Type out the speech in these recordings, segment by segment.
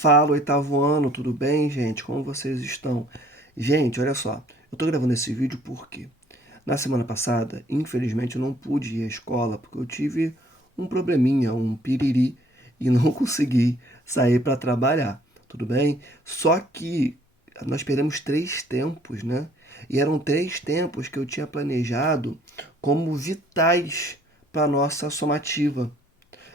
Fala, oitavo ano, tudo bem, gente? Como vocês estão? Gente, olha só, eu tô gravando esse vídeo porque na semana passada, infelizmente, eu não pude ir à escola porque eu tive um probleminha, um piriri, e não consegui sair para trabalhar, tudo bem? Só que nós perdemos três tempos, né? E eram três tempos que eu tinha planejado como vitais para nossa somativa.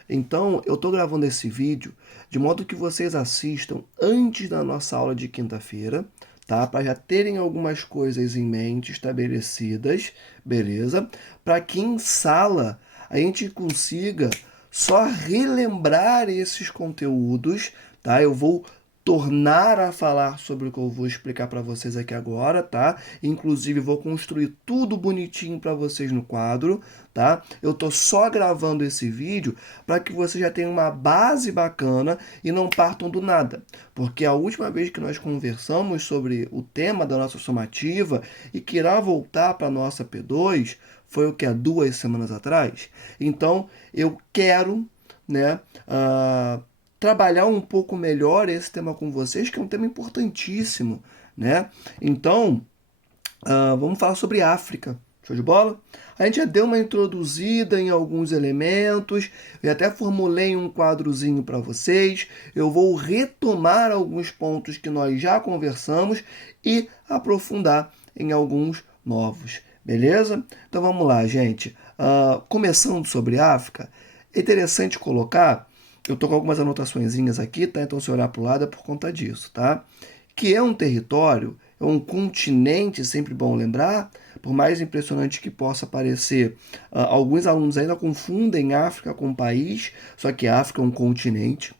Então, eu estou gravando esse vídeo de modo que vocês assistam antes da nossa aula de quinta-feira, tá? Para já terem algumas coisas em mente estabelecidas, beleza? Para que em sala a gente consiga só relembrar esses conteúdos, tá? Eu vou tornar a falar sobre o que eu vou explicar para vocês aqui agora, tá? Inclusive vou construir tudo bonitinho para vocês no quadro, tá? Eu tô só gravando esse vídeo para que vocês já tenham uma base bacana e não partam do nada. Porque a última vez que nós conversamos sobre o tema da nossa somativa e que irá voltar para a nossa P2 foi o que? Há 2 semanas atrás? Então, eu quero, né, trabalhar um pouco melhor esse tema com vocês, que é um tema importantíssimo, né? Então, vamos falar sobre África. Show de bola? A gente já deu uma introduzida em alguns elementos, eu até formulei um quadrozinho para vocês. Eu vou retomar alguns pontos que nós já conversamos e aprofundar em alguns novos, beleza? Então vamos lá, gente. Começando sobre África, é interessante colocar, eu estou com algumas anotaçõezinhas aqui, tá? Então se olhar para o lado é por conta disso, tá? Que é um território, é um continente, sempre bom lembrar, por mais impressionante que possa parecer, alguns alunos ainda confundem África com país, só que a África é um continente.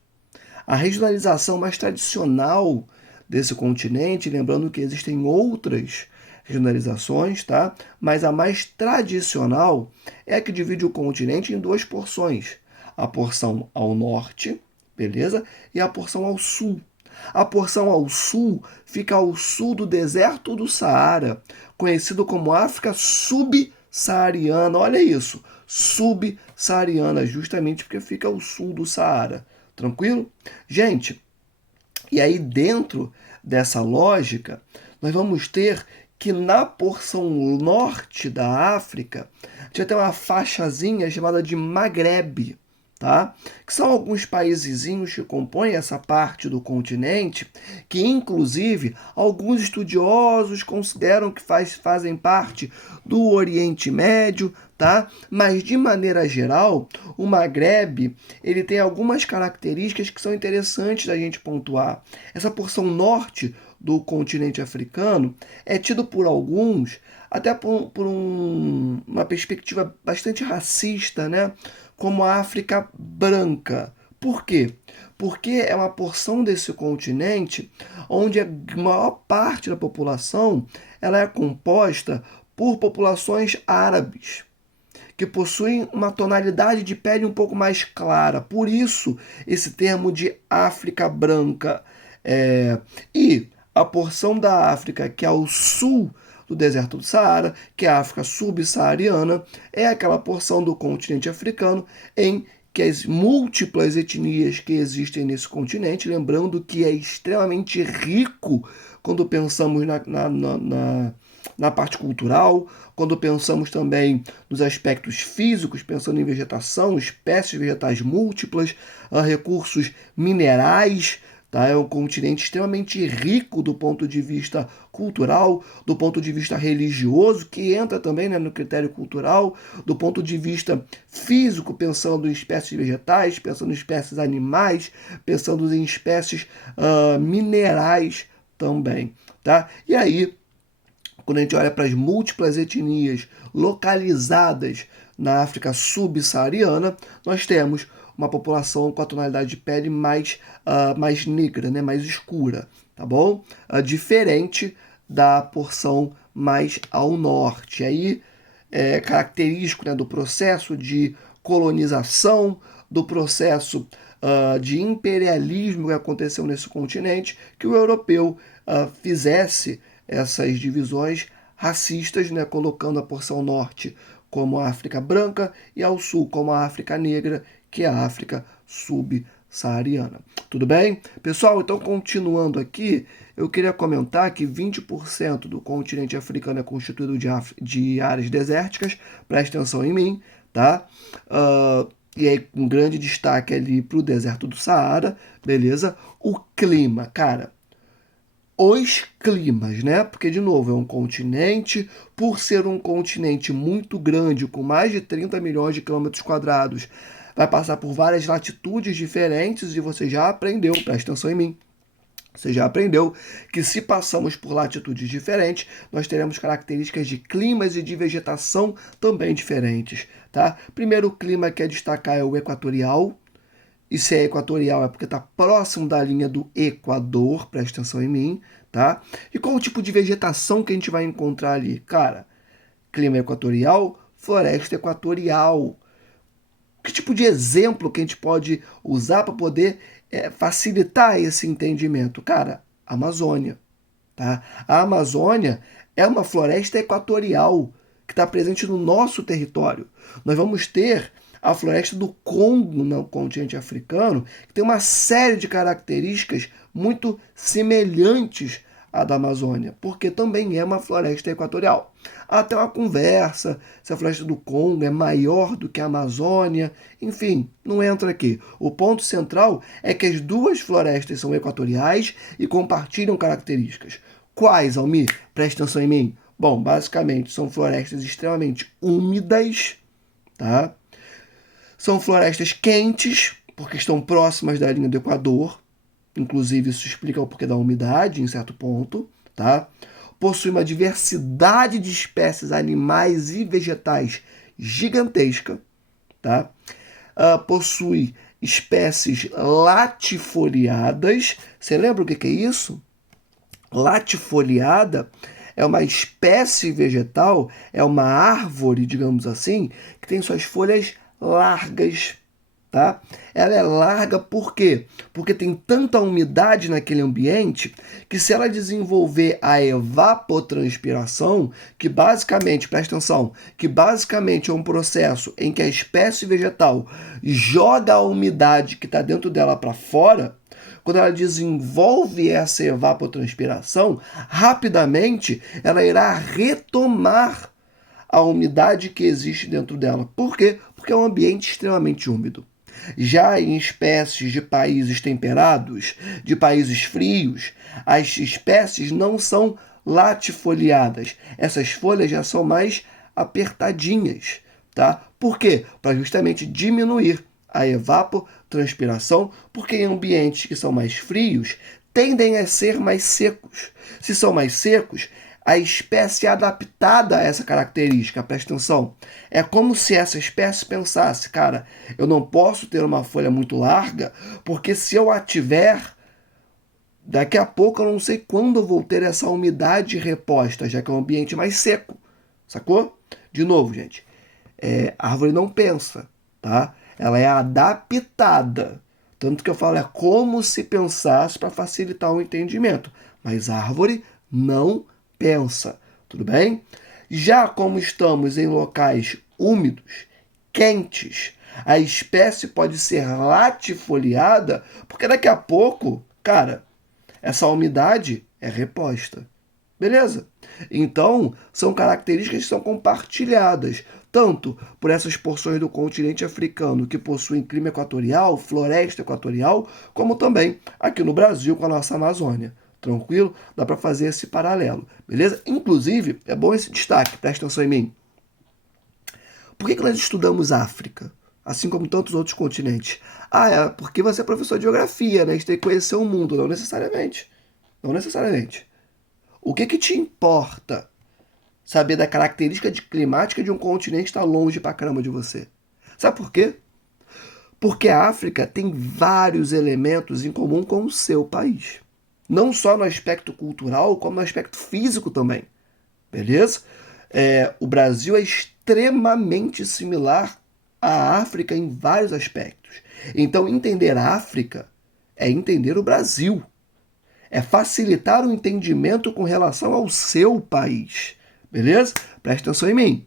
A regionalização mais tradicional desse continente, lembrando que existem outras regionalizações, tá? Mas a mais tradicional é a que divide o continente em duas porções: a porção ao norte, beleza? E a porção ao sul. A porção ao sul fica ao sul do deserto do Saara, conhecido como África subsaariana. Olha isso, subsaariana, justamente porque fica ao sul do Saara. Tranquilo? Gente, e aí dentro dessa lógica, nós vamos ter que na porção norte da África, já tem uma faixazinha chamada de Maghreb, tá? Que são alguns paísezinhos que compõem essa parte do continente, que inclusive alguns estudiosos consideram que fazem parte do Oriente Médio, tá? Mas de maneira geral, o Maghreb, ele tem algumas características que são interessantes da gente pontuar. Essa porção norte do continente africano é tido por alguns, até por uma perspectiva bastante racista, né? Como a África branca. Por quê? Porque é uma porção desse continente onde a maior parte da população ela é composta por populações árabes, que possuem uma tonalidade de pele um pouco mais clara. Por isso, esse termo de África branca. E a porção da África que é ao sul do deserto do Saara, que é a África subsaariana, é aquela porção do continente africano em que as múltiplas etnias que existem nesse continente, lembrando que é extremamente rico quando pensamos na parte cultural, quando pensamos também nos aspectos físicos, pensando em vegetação, espécies vegetais múltiplas, recursos minerais. Tá? É um continente extremamente rico do ponto de vista cultural, do ponto de vista religioso, que entra também, né, no critério cultural, do ponto de vista físico, pensando em espécies vegetais, pensando em espécies animais, pensando em espécies minerais também. Tá? E aí, quando a gente olha para as múltiplas etnias localizadas na África subsaariana, nós temos uma população com a tonalidade de pele mais negra, né, mais escura, tá bom? Diferente da porção mais ao norte. Aí é característico, né, do processo de colonização, do processo de imperialismo que aconteceu nesse continente, que o europeu fizesse essas divisões racistas, né, colocando a porção norte como a África branca e ao sul como a África negra, que é a África subsaariana. saariana. Tudo bem? Pessoal, então continuando aqui, eu queria comentar que 20% do continente africano é constituído de áreas desérticas, presta atenção em mim, tá? E aí, um grande destaque ali para o deserto do Saara, beleza? O clima, cara, os climas, né? Porque, de novo, é um continente, por ser um continente muito grande, com mais de 30 milhões de quilômetros quadrados, vai passar por várias latitudes diferentes e você já aprendeu, presta atenção em mim. Você já aprendeu que se passamos por latitudes diferentes, nós teremos características de climas e de vegetação também diferentes, tá? Primeiro clima que é destacar é o equatorial. E se é equatorial é porque está próximo da linha do Equador, presta atenção em mim, tá? E qual o tipo de vegetação que a gente vai encontrar ali? Cara, clima equatorial, floresta equatorial. Que tipo de exemplo que a gente pode usar para poder facilitar esse entendimento? Cara, Amazônia, tá? A Amazônia é uma floresta equatorial que está presente no nosso território. Nós vamos ter a floresta do Congo no continente africano, que tem uma série de características muito semelhantes à da Amazônia, porque também é uma floresta equatorial. Há até uma conversa se a floresta do Congo é maior do que a Amazônia, enfim, não entra aqui. O ponto central é que as duas florestas são equatoriais e compartilham características. Quais, Almir? Presta atenção em mim. Bom, basicamente são florestas extremamente úmidas, tá? São florestas quentes, porque estão próximas da linha do Equador. Inclusive, isso explica o porquê da umidade, em certo ponto, tá? Possui uma diversidade de espécies animais e vegetais gigantesca, tá? Possui espécies latifoliadas. Você lembra o que é isso? Latifoliada é uma espécie vegetal, é uma árvore, digamos assim, que tem suas folhas largas, tá? Ela é larga por quê? Porque tem tanta umidade naquele ambiente que se ela desenvolver a evapotranspiração, que basicamente, presta atenção, que basicamente é um processo em que a espécie vegetal joga a umidade que está dentro dela para fora. Quando ela desenvolve essa evapotranspiração, rapidamente ela irá retomar a umidade que existe dentro dela. Por quê? Porque é um ambiente extremamente úmido. Já em espécies de países temperados, de países frios, as espécies não são latifoliadas. Essas folhas já são mais apertadinhas, tá? Por quê? Para justamente diminuir a evapotranspiração, porque em ambientes que são mais frios, tendem a ser mais secos. Se são mais secos, a espécie é adaptada a essa característica, presta atenção. É como se essa espécie pensasse, cara, eu não posso ter uma folha muito larga, porque se eu a tiver, daqui a pouco eu não sei quando eu vou ter essa umidade reposta, já que é um ambiente mais seco, sacou? De novo, gente, a árvore não pensa, tá? Ela é adaptada. Tanto que eu falo, é como se pensasse para facilitar o entendimento. Mas a árvore não pensa, tudo bem? Já como estamos em locais úmidos, quentes, a espécie pode ser latifoliada, porque daqui a pouco, cara, essa umidade é reposta. Beleza? Então, são características que são compartilhadas, tanto por essas porções do continente africano que possuem clima equatorial, floresta equatorial, como também aqui no Brasil com a nossa Amazônia. Tranquilo? Dá para fazer esse paralelo, beleza? Inclusive, é bom esse destaque, presta atenção em mim. Por que nós estudamos África, assim como tantos outros continentes? É porque você é professor de geografia, né? A gente tem que conhecer o mundo, não necessariamente. Não necessariamente. O que te importa saber da característica climática de um continente que está longe pra caramba de você? Sabe por quê? Porque a África tem vários elementos em comum com o seu país. Não só no aspecto cultural, como no aspecto físico também. Beleza? O Brasil é extremamente similar à África em vários aspectos. Então, entender a África é entender o Brasil. É facilitar o entendimento com relação ao seu país. Beleza? Presta atenção em mim.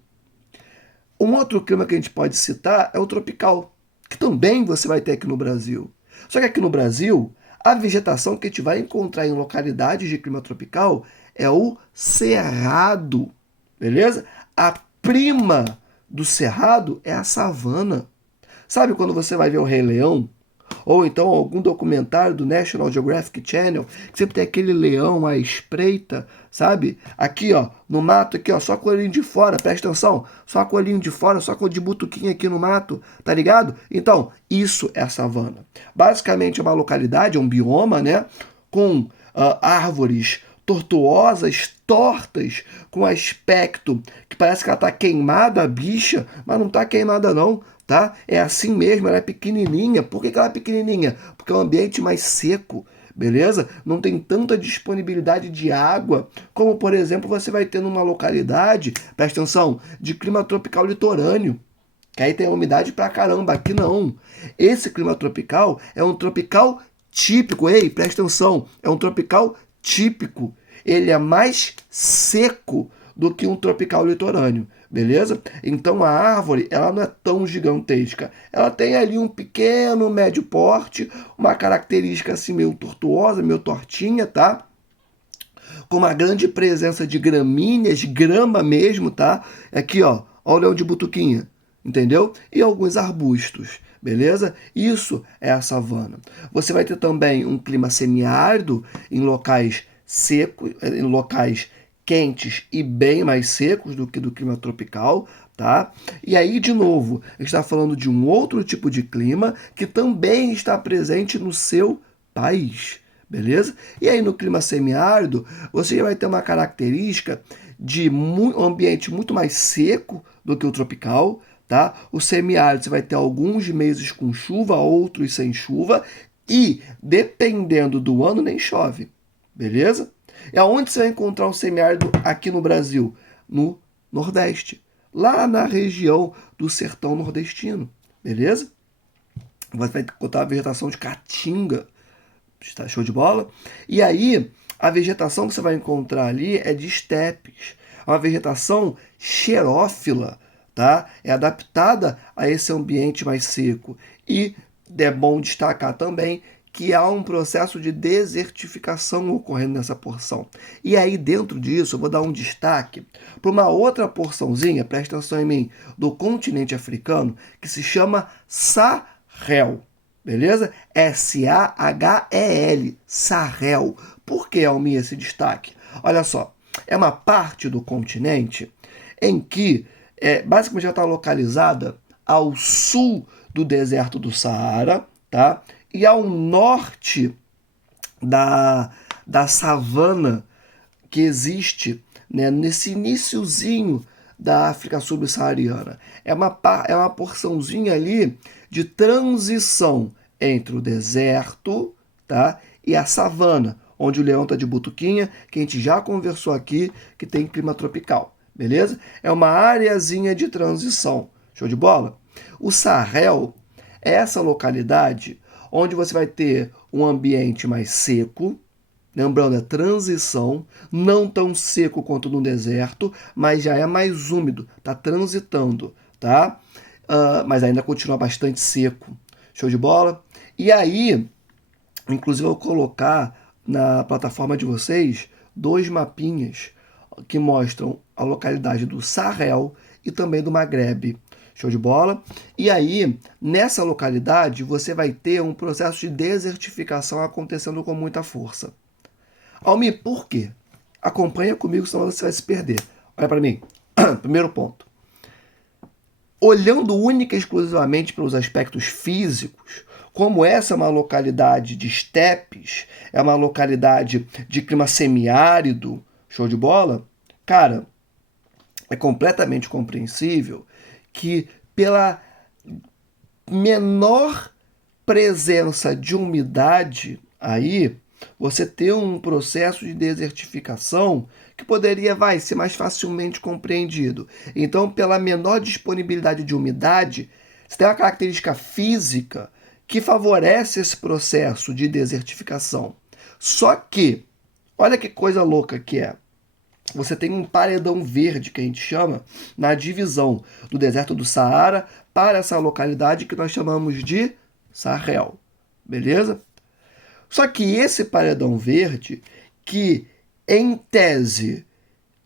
Um outro clima que a gente pode citar é o tropical, que também você vai ter aqui no Brasil. Só que aqui no Brasil, a vegetação que a gente vai encontrar em localidades de clima tropical é o cerrado, beleza? A prima do cerrado é a savana. Sabe quando você vai ver o Rei Leão? Ou então algum documentário do National Geographic Channel, que sempre tem aquele leão à espreita, sabe? Aqui, ó, no mato, aqui, ó, só coelhinho de fora, presta atenção, só coelhinho de fora, só com de butuquinha aqui no mato, tá ligado? Então, isso é a savana. Basicamente é uma localidade, é um bioma, né, com árvores tortuosas, tortas, com aspecto que parece que ela tá queimada, a bicha, mas não tá queimada não, tá? É assim mesmo, ela é pequenininha. Por que ela é pequenininha? Porque é um ambiente mais seco, beleza? Não tem tanta disponibilidade de água como, por exemplo, você vai ter numa localidade, presta atenção, de clima tropical litorâneo, que aí tem umidade pra caramba. Aqui não. Esse clima tropical é um tropical típico. Ei, presta atenção, é um tropical típico. Ele é mais seco do que um tropical litorâneo, beleza? Então a árvore, ela não é tão gigantesca. Ela tem ali um pequeno, médio porte, uma característica assim meio tortuosa, meio tortinha, tá? Com uma grande presença de gramíneas, grama mesmo, tá? Aqui, ó o leão de butuquinha, entendeu? E alguns arbustos, beleza? Isso é a savana. Você vai ter também um clima semiárido em locais secos, em locais quentes e bem mais secos do que do clima tropical, tá? E aí, de novo, a gente está falando de um outro tipo de clima que também está presente no seu país, beleza? E aí, no clima semiárido, você vai ter uma característica de um ambiente muito mais seco do que o tropical, tá? O semiárido você vai ter alguns meses com chuva, outros sem chuva, e dependendo do ano nem chove, beleza? E aonde você vai encontrar um semiárido aqui no Brasil? No Nordeste, lá na região do sertão nordestino, beleza? Você vai encontrar a vegetação de caatinga, está show de bola? E aí, a vegetação que você vai encontrar ali é de estepes, é uma vegetação xerófila, tá? É adaptada a esse ambiente mais seco. E é bom destacar também que há um processo de desertificação ocorrendo nessa porção. E aí, dentro disso, eu vou dar um destaque para uma outra porçãozinha, presta atenção em mim, do continente africano, que se chama Sahel. Beleza? S-A-H-E-L, Sahel. Por que, Almir, esse destaque? Olha só, é uma parte do continente em que basicamente já está localizada ao sul do deserto do Saara, tá? E ao norte da savana que existe, né, nesse iniciozinho da África subsaariana. É uma porçãozinha ali de transição entre o deserto, tá, e a savana, onde o leão está de butuquinha, que a gente já conversou aqui, que tem clima tropical, beleza? É uma areazinha de transição. Show de bola? O Sahel é essa localidade onde você vai ter um ambiente mais seco, lembrando, é transição, não tão seco quanto no deserto, mas já é mais úmido, está transitando, tá? Mas ainda continua bastante seco. Show de bola? E aí, inclusive eu vou colocar na plataforma de vocês 2 mapinhas que mostram a localidade do Sahel e também do Maghreb. Show de bola? E aí, nessa localidade, você vai ter um processo de desertificação acontecendo com muita força. Almir, por quê? Acompanha comigo, senão você vai se perder. Olha para mim. Primeiro ponto. Olhando única e exclusivamente pelos aspectos físicos, como essa é uma localidade de estepes, é uma localidade de clima semiárido, show de bola? Cara, é completamente compreensível que pela menor presença de umidade aí, você ter um processo de desertificação que poderia, ser mais facilmente compreendido. Então, pela menor disponibilidade de umidade, você tem uma característica física que favorece esse processo de desertificação. Só que, olha que coisa louca que é. Você tem um paredão verde, que a gente chama, na divisão do deserto do Saara para essa localidade que nós chamamos de Sahel. beleza? Só que esse paredão verde, que em tese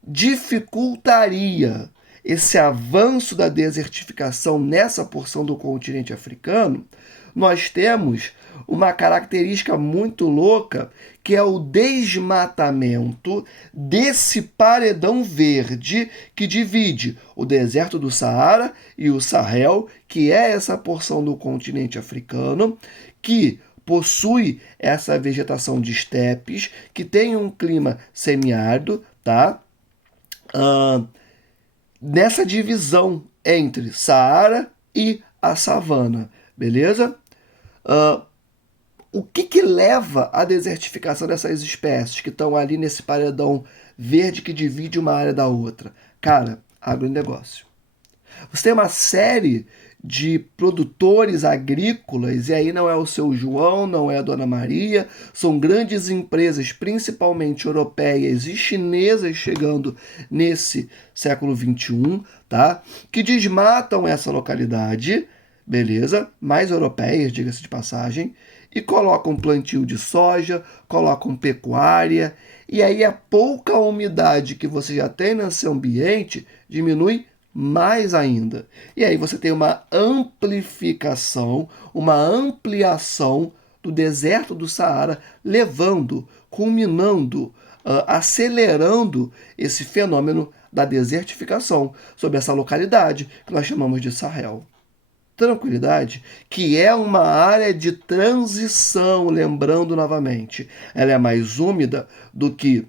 dificultaria esse avanço da desertificação nessa porção do continente africano, nós temos uma característica muito louca, que é o desmatamento desse paredão verde que divide o deserto do Saara e o Sahel, que é essa porção do continente africano, que possui essa vegetação de estepes, que tem um clima semiárido, tá? Nessa divisão entre Saara e a savana, beleza? Uh, o que leva à desertificação dessas espécies que estão ali nesse paredão verde que divide uma área da outra? Cara, agronegócio. Você tem uma série de produtores agrícolas, e aí não é o seu João, não é a Dona Maria, são grandes empresas, principalmente europeias e chinesas, chegando nesse século XXI, tá? Que desmatam essa localidade, beleza? Mais europeias, diga-se de passagem, e colocam plantio de soja, colocam pecuária, e aí a pouca umidade que você já tem nesse ambiente diminui mais ainda. E aí você tem uma amplificação, uma ampliação do deserto do Saara, levando, culminando, acelerando esse fenômeno da desertificação sobre essa localidade que nós chamamos de Sahel. Tranquilidade, que é uma área de transição, lembrando novamente, ela é mais úmida do que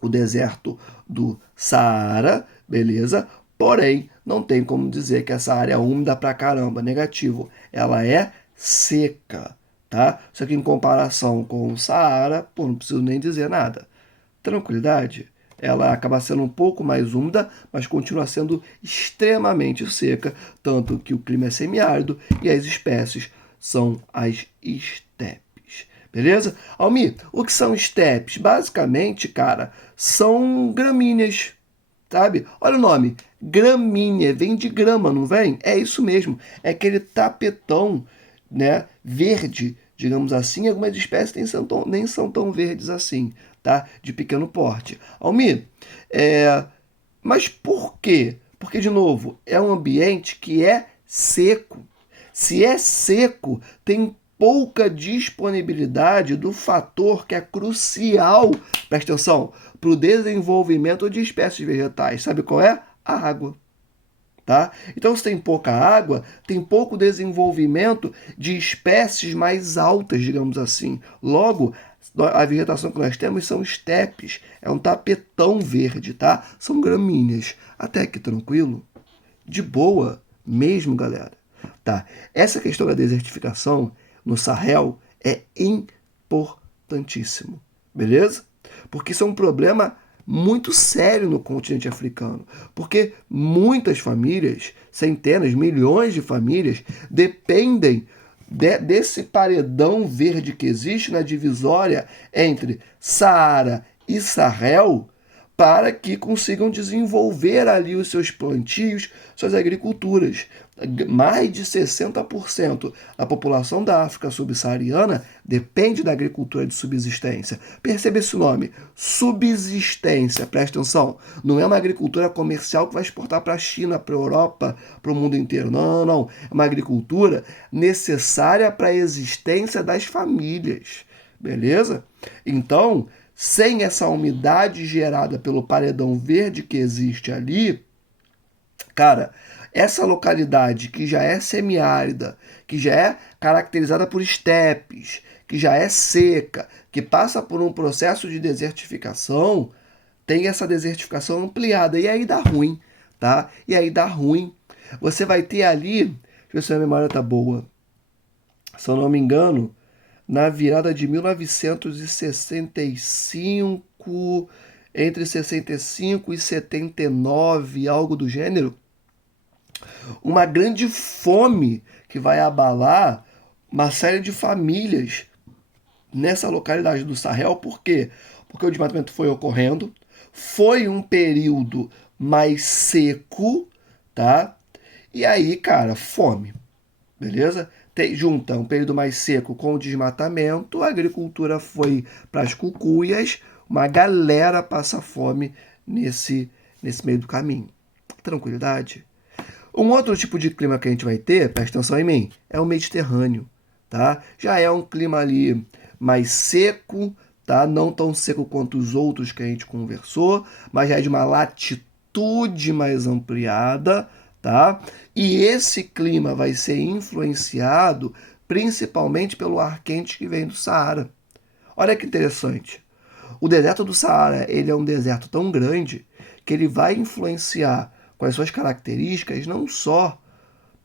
o deserto do Saara, beleza? Porém, não tem como dizer que essa área é úmida pra caramba, negativo. Ela é seca, tá? Só que em comparação com o Saara, pô, não preciso nem dizer nada. Tranquilidade? Ela acaba sendo um pouco mais úmida, mas continua sendo extremamente seca, tanto que o clima é semiárido e as espécies são as estepes. Beleza? Almir, o que são estepes? Basicamente, cara, são gramíneas, sabe? Olha o nome, gramínea, vem de grama, não vem? É isso mesmo, é aquele tapetão, né, verde, digamos assim. Algumas espécies nem são tão verdes assim, tá? De pequeno porte. Almir, mas por quê? Porque, de novo, é um ambiente que é seco. Se é seco, tem pouca disponibilidade do fator que é crucial, presta atenção, para o desenvolvimento de espécies vegetais. Sabe qual é? A água. Tá? Então, se tem pouca água, tem pouco desenvolvimento de espécies mais altas, digamos assim. Logo, a vegetação que nós temos são estepes, é um tapetão verde, tá? São gramíneas. Até que tranquilo, de boa mesmo, galera. Tá? Essa questão da desertificação no Sahel é importantíssimo, beleza? Porque isso é um problema muito sério no continente africano, porque muitas famílias, centenas, milhões de famílias, dependem desse paredão verde que existe na divisória entre Saara e Sahel para que consigam desenvolver ali os seus plantios, suas agriculturas. Mais de 60% da população da África subsaariana depende da agricultura de subsistência. Perceba esse nome, subsistência, presta atenção. Não é uma agricultura comercial que vai exportar para a China, para a Europa, para o mundo inteiro. Não, não, não. É uma agricultura necessária para a existência das famílias. Beleza? Então, sem essa umidade gerada pelo paredão verde que existe ali, cara, essa localidade que já é semiárida, que já é caracterizada por estepes, que já é seca, que passa por um processo de desertificação, tem essa desertificação ampliada e aí dá ruim, tá? E aí dá ruim. Você vai ter ali, deixa eu ver se a memória tá boa. Se eu não me engano, na virada de 1965, entre 65 e 79, algo do gênero, uma grande fome que vai abalar uma série de famílias nessa localidade do Sahel. Por quê? Porque o desmatamento foi ocorrendo, foi um período mais seco, tá? E aí, cara, fome, beleza? junta um período mais seco com o desmatamento, a agricultura foi para as cucuias, uma galera passa fome nesse meio do caminho. Tranquilidade. Um outro tipo de clima que a gente vai ter, presta atenção em mim, é o Mediterrâneo, tá? Já é um clima ali mais seco, tá? Não tão seco quanto os outros que a gente conversou, mas já é de uma latitude mais ampliada, tá? E esse clima vai ser influenciado principalmente pelo ar quente que vem do Saara. Olha que interessante. O deserto do Saara, ele é um deserto tão grande que ele vai influenciar com as suas características não só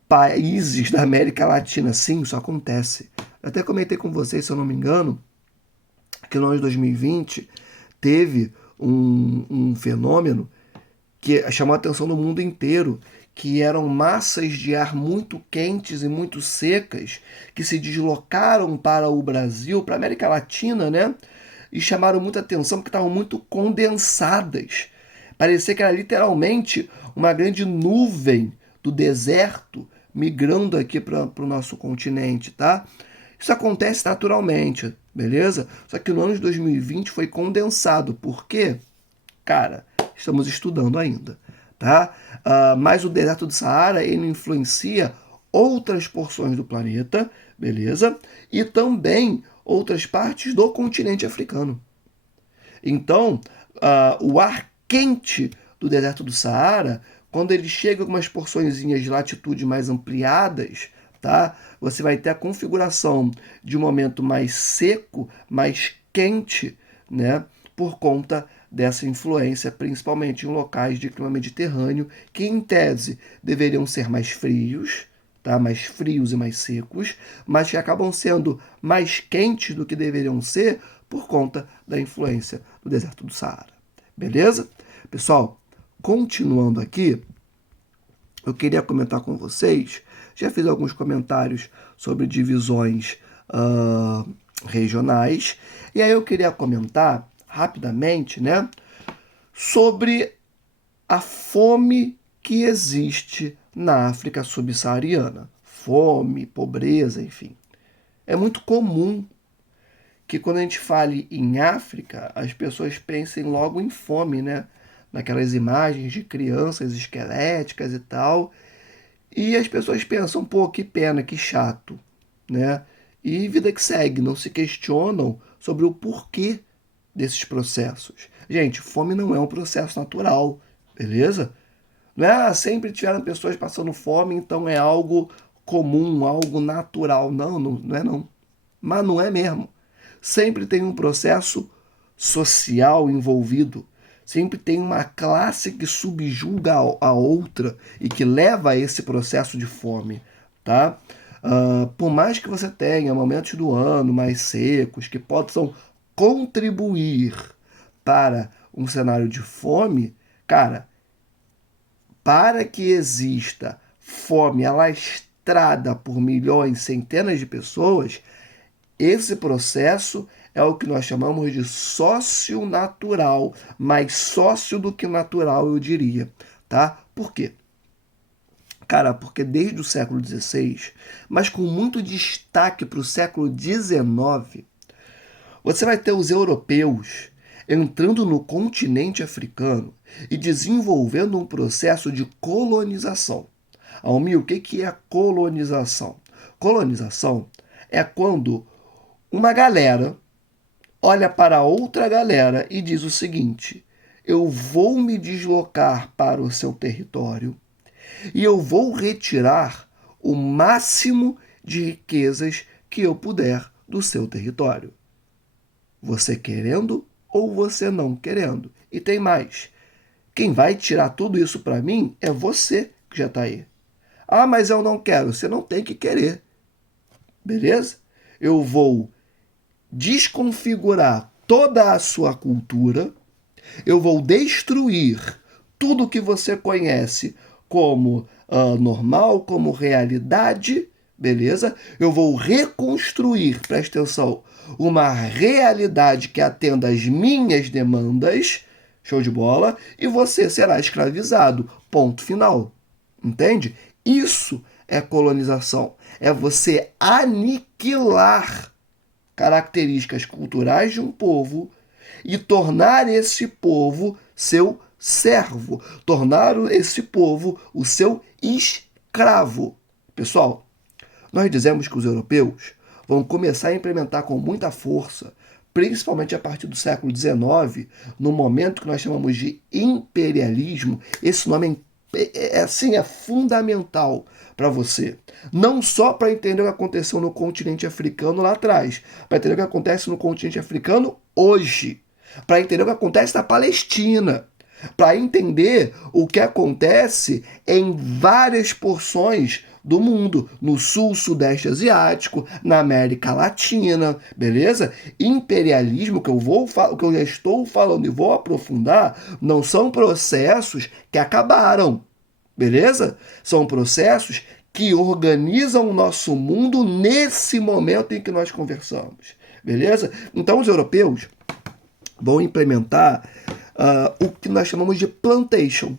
países da América Latina. Sim, isso acontece. Eu até comentei com vocês, se eu não me engano, que no ano de 2020 teve um fenômeno que chamou a atenção do mundo inteiro, que eram massas de ar muito quentes e muito secas que se deslocaram para o Brasil, para a América Latina, né? E chamaram muita atenção porque estavam muito condensadas. Parecia que era literalmente uma grande nuvem do deserto migrando aqui para o nosso continente, tá? Isso acontece naturalmente, beleza? Só que no ano de 2020 foi condensado. Por quê? Cara, estamos estudando ainda, tá? Mas o deserto do Saara, ele influencia outras porções do planeta, beleza? E também outras partes do continente africano. Então, o ar quente do deserto do Saara, quando ele chega a algumas porçõezinhas de latitude mais ampliadas, tá? Você vai ter a configuração de um momento mais seco, mais quente, né? Por conta dessa influência, principalmente em locais de clima mediterrâneo, que em tese deveriam ser mais frios, tá? Mais frios e mais secos, mas que acabam sendo mais quentes do que deveriam ser por conta da influência do deserto do Saara. Beleza? Pessoal, continuando aqui, eu queria comentar com vocês, já fiz alguns comentários sobre divisões regionais, e aí eu queria comentar rapidamente, né, sobre a fome que existe na África subsaariana. Fome, pobreza, enfim. É muito comum que quando a gente fale em África, as pessoas pensem logo em fome, né? Naquelas imagens de crianças esqueléticas e tal. E as pessoas pensam, pô, que pena, que chato, né? E vida que segue, não se questionam sobre o porquê desses processos. Gente, fome não é um processo natural, beleza? Não é, sempre tiveram pessoas passando fome, então é algo comum, algo natural. Não, não é não. Mas não é mesmo. Sempre tem um processo social envolvido. Sempre tem uma classe que subjuga a outra e que leva a esse processo de fome, tá? Por mais que você tenha momentos do ano mais secos que possam contribuir para um cenário de fome, cara, para que exista fome alastrada por milhões, centenas de pessoas, esse processo é o que nós chamamos de socio-natural, mais sócio do que natural, eu diria, tá? Por quê? Cara, porque desde o século XVI, mas com muito destaque para o século XIX, você vai ter os europeus entrando no continente africano e desenvolvendo um processo de colonização. Almir, o que é colonização? Colonização é quando uma galera olha para outra galera e diz o seguinte: eu vou me deslocar para o seu território e eu vou retirar o máximo de riquezas que eu puder do seu território. Você querendo ou você não querendo. E tem mais. Quem vai tirar tudo isso para mim é você que já está aí. Ah, mas eu não quero. Você não tem que querer. Beleza? Eu vou desconfigurar toda a sua cultura, eu vou destruir tudo que você conhece como normal, como realidade, beleza? Eu vou reconstruir, presta atenção, uma realidade que atenda às minhas demandas, show de bola, e você será escravizado, ponto final. Entende? Isso é colonização. é você aniquilar características culturais de um povo e tornar esse povo seu servo, tornar esse povo o seu escravo. Pessoal, nós dizemos que os europeus vão começar a implementar com muita força, principalmente a partir do século XIX, no momento que nós chamamos de imperialismo. Esse nome é fundamental para você. Não só para entender o que aconteceu no continente africano lá atrás, para entender o que acontece no continente africano hoje, para entender o que acontece na Palestina, para entender o que acontece em várias porções do mundo, no sul, sudeste asiático, na América Latina, beleza? Imperialismo, que eu já estou falando e vou aprofundar, não são processos que acabaram, beleza? São processos que organizam o nosso mundo nesse momento em que nós conversamos, beleza? Então os europeus vão implementar o que nós chamamos de plantation.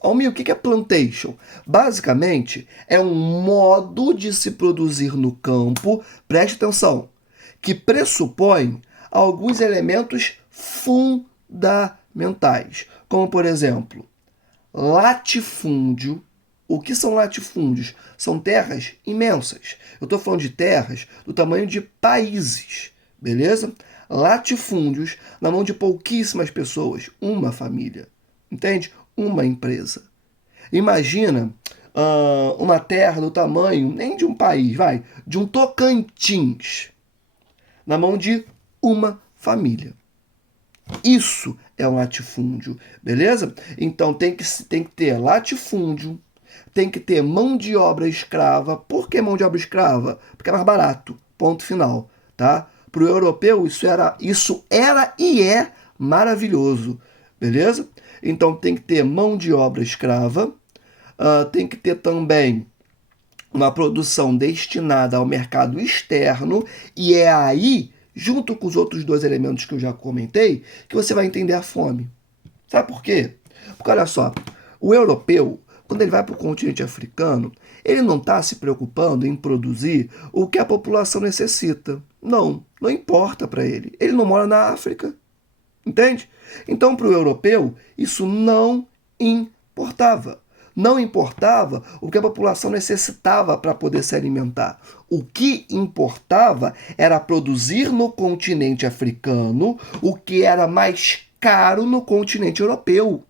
Almir, o que é plantation? Basicamente, é um modo de se produzir no campo, preste atenção, que pressupõe alguns elementos fundamentais, como, por exemplo, latifúndio. O que são latifúndios? São terras imensas. Eu estou falando de terras do tamanho de países, beleza? Latifúndios na mão de pouquíssimas pessoas, uma família, entende? Uma empresa. Imagina uma terra do tamanho, nem de um país, de um Tocantins, na mão de uma família. Isso é um latifúndio, beleza? Então tem que ter latifúndio, tem que ter mão de obra escrava. Por que mão de obra escrava? Porque é mais barato, ponto final, tá? Para o europeu isso era e é maravilhoso, beleza? Então tem que ter mão de obra escrava, tem que ter também uma produção destinada ao mercado externo, e é aí, junto com os outros dois elementos que eu já comentei, que você vai entender a fome. Sabe por quê? Porque olha só, o europeu, quando ele vai para o continente africano, ele não está se preocupando em produzir o que a população necessita. Não importa para ele. Ele não mora na África. Entende? Então, para o europeu, isso não importava. Não importava o que a população necessitava para poder se alimentar. O que importava era produzir no continente africano o que era mais caro no continente europeu.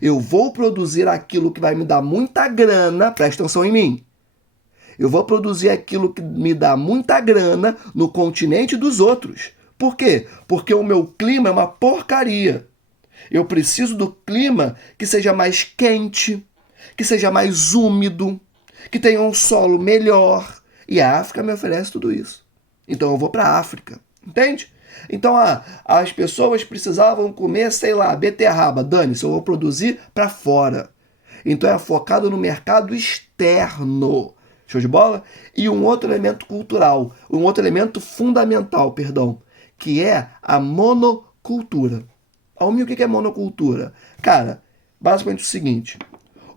Eu vou produzir aquilo que vai me dar muita grana, presta atenção em mim. Eu vou produzir aquilo que me dá muita grana no continente dos outros. Por quê? Porque o meu clima é uma porcaria. Eu preciso do clima que seja mais quente, que seja mais úmido, que tenha um solo melhor. E a África me oferece tudo isso. Então eu vou para a África, entende? Então as pessoas precisavam comer, sei lá, beterraba. Dane-se, eu vou produzir para fora. Então é focado no mercado externo. Show de bola? E um outro elemento cultural, um outro elemento fundamental, perdão, que é a monocultura. Almir, o que é monocultura? Cara, basicamente o seguinte,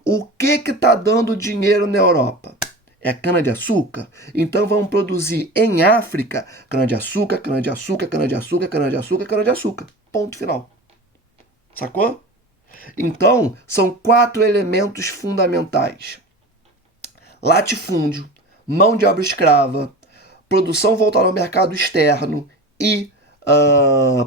o que está dando dinheiro na Europa? É cana-de-açúcar? Então vamos produzir em África cana-de-açúcar, cana-de-açúcar, cana-de-açúcar, cana-de-açúcar, cana-de-açúcar. Ponto final. Sacou? Então, são 4 elementos fundamentais. Latifúndio, mão de obra escrava, produção voltada ao mercado externo e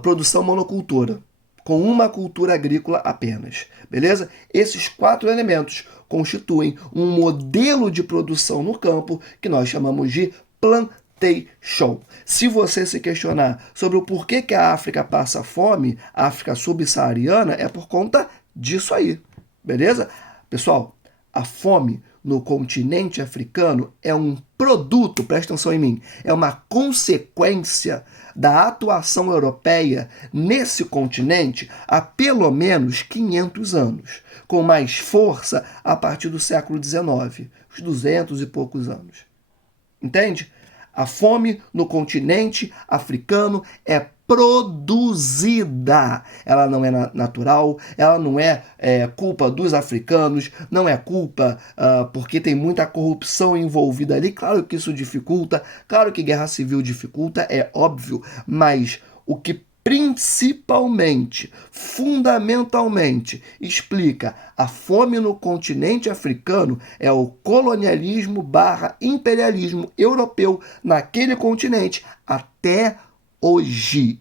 produção monocultura, com uma cultura agrícola apenas, beleza? Esses 4 elementos constituem um modelo de produção no campo que nós chamamos de plantation. Se você se questionar sobre o porquê que a África passa fome, a África subsaariana, é por conta disso aí, beleza? Pessoal, a fome no continente africano é um produto, presta atenção em mim, é uma consequência da atuação europeia nesse continente há pelo menos 500 anos, com mais força a partir do século XIX, os 200 e poucos anos. Entende? A fome no continente africano é produzida. Ela não é natural, ela não é culpa dos africanos, não é culpa porque tem muita corrupção envolvida ali. Claro que isso dificulta, claro que guerra civil dificulta, é óbvio, mas o que principalmente, fundamentalmente, explica a fome no continente africano é o colonialismo / imperialismo europeu naquele continente até hoje.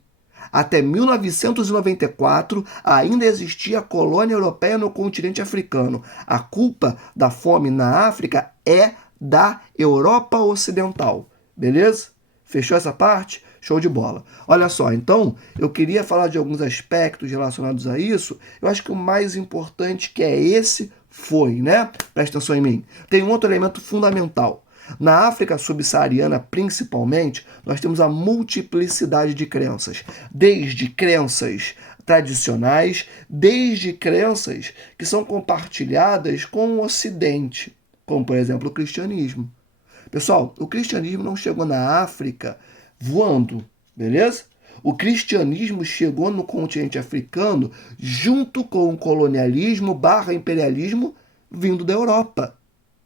Até 1994, ainda existia colônia europeia no continente africano. A culpa da fome na África é da Europa Ocidental. Beleza? Fechou essa parte? Show de bola. Olha só, então, eu queria falar de alguns aspectos relacionados a isso. Eu acho que o mais importante que é esse foi, né? Presta atenção em mim. Tem um outro elemento fundamental. Na África subsaariana, principalmente, nós temos a multiplicidade de crenças. Desde crenças tradicionais, desde crenças que são compartilhadas com o Ocidente, como, por exemplo, o cristianismo. Pessoal, o cristianismo não chegou na África voando, beleza? O cristianismo chegou no continente africano junto com o colonialismo / imperialismo vindo da Europa.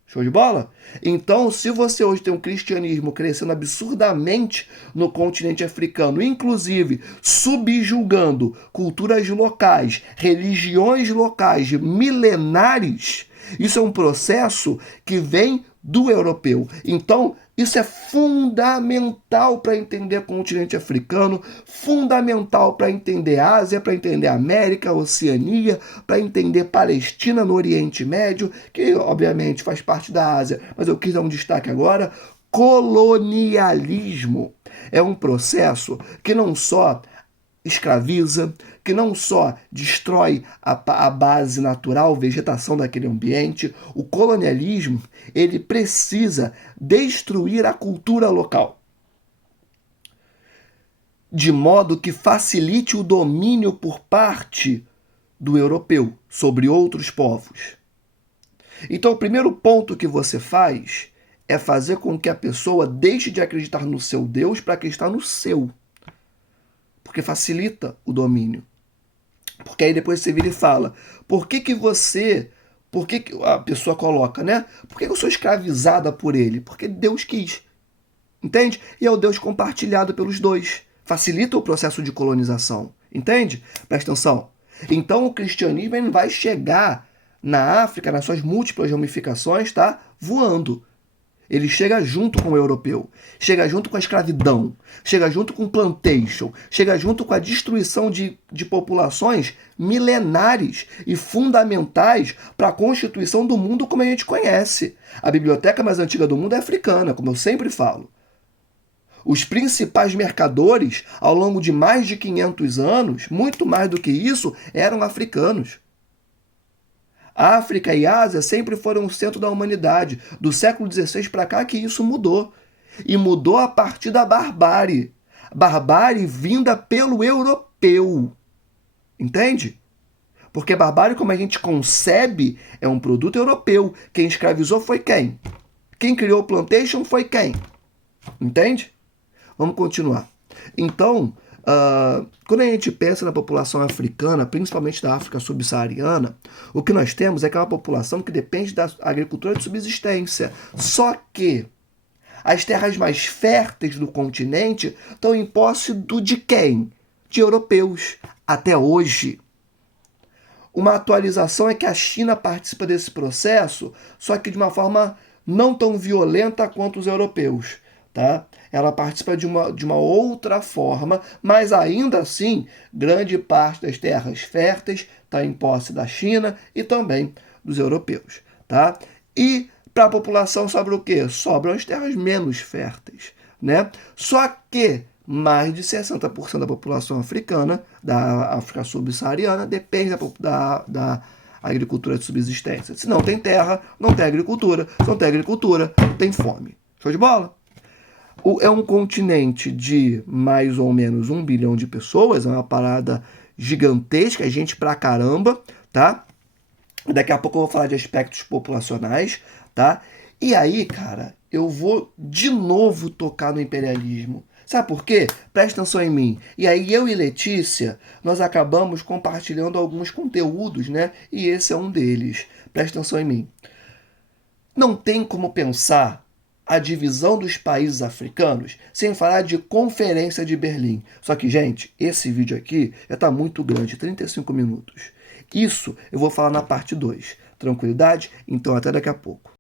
Show de bola? Então, se você hoje tem um cristianismo crescendo absurdamente no continente africano, inclusive subjugando culturas locais, religiões locais milenares, isso é um processo que vem do europeu. Então, isso é fundamental para entender o continente africano, fundamental para entender a Ásia, para entender a América, a Oceania, para entender Palestina no Oriente Médio, que obviamente faz parte da Ásia, mas eu quis dar um destaque agora. Colonialismo é um processo que não só escraviza, que não só destrói a base natural, vegetação daquele ambiente. O colonialismo, ele precisa destruir a cultura local, de modo que facilite o domínio por parte do europeu sobre outros povos. Então, o primeiro ponto que você faz é fazer com que a pessoa deixe de acreditar no seu Deus para acreditar no seu. Porque facilita o domínio. Porque aí depois você vira e fala, por que a pessoa coloca, né? Por que eu sou escravizada por ele? Porque Deus quis. Entende? E é o Deus compartilhado pelos dois. Facilita o processo de colonização. Entende? Presta atenção. Então o cristianismo ele vai chegar na África, nas suas múltiplas ramificações, tá? Voando. Ele chega junto com o europeu, chega junto com a escravidão, chega junto com o plantation, chega junto com a destruição de populações milenares e fundamentais para a constituição do mundo como a gente conhece. A biblioteca mais antiga do mundo é africana, como eu sempre falo. Os principais mercadores, ao longo de mais de 500 anos, muito mais do que isso, eram africanos. África e Ásia sempre foram o centro da humanidade. Do século XVI para cá que isso mudou. E mudou a partir da barbárie. Barbárie vinda pelo europeu. Entende? Porque a barbárie, como a gente concebe, é um produto europeu. Quem escravizou foi quem? Quem criou o plantation foi quem? Entende? Vamos continuar. Então, quando a gente pensa na população africana, principalmente da África subsaariana, o que nós temos é que é uma população que depende da agricultura de subsistência. Só que as terras mais férteis do continente estão em posse de quem? De europeus, até hoje. Uma atualização é que a China participa desse processo, só que de uma forma não tão violenta quanto os europeus. Tá? Ela participa de uma outra forma, mas ainda assim, grande parte das terras férteis está em posse da China e também dos europeus. Tá? E para a população sobra o quê? Sobram as terras menos férteis. Né? Só que mais de 60% da população africana, da África subsaariana, depende da agricultura de subsistência. Se não tem terra, não tem agricultura. Se não tem agricultura, tem fome. Show de bola? É um continente de mais ou menos 1 bilhão de pessoas, é uma parada gigantesca, é gente pra caramba, tá? Daqui a pouco eu vou falar de aspectos populacionais, tá? E aí, cara, eu vou de novo tocar no imperialismo. Sabe por quê? Presta atenção em mim. E aí eu e Letícia, nós acabamos compartilhando alguns conteúdos, né? E esse é um deles. Presta atenção em mim. Não tem como pensar a divisão dos países africanos sem falar de Conferência de Berlim. Só que, gente, esse vídeo aqui já está muito grande, 35 minutos. Isso eu vou falar na parte 2. Tranquilidade? Então até daqui a pouco.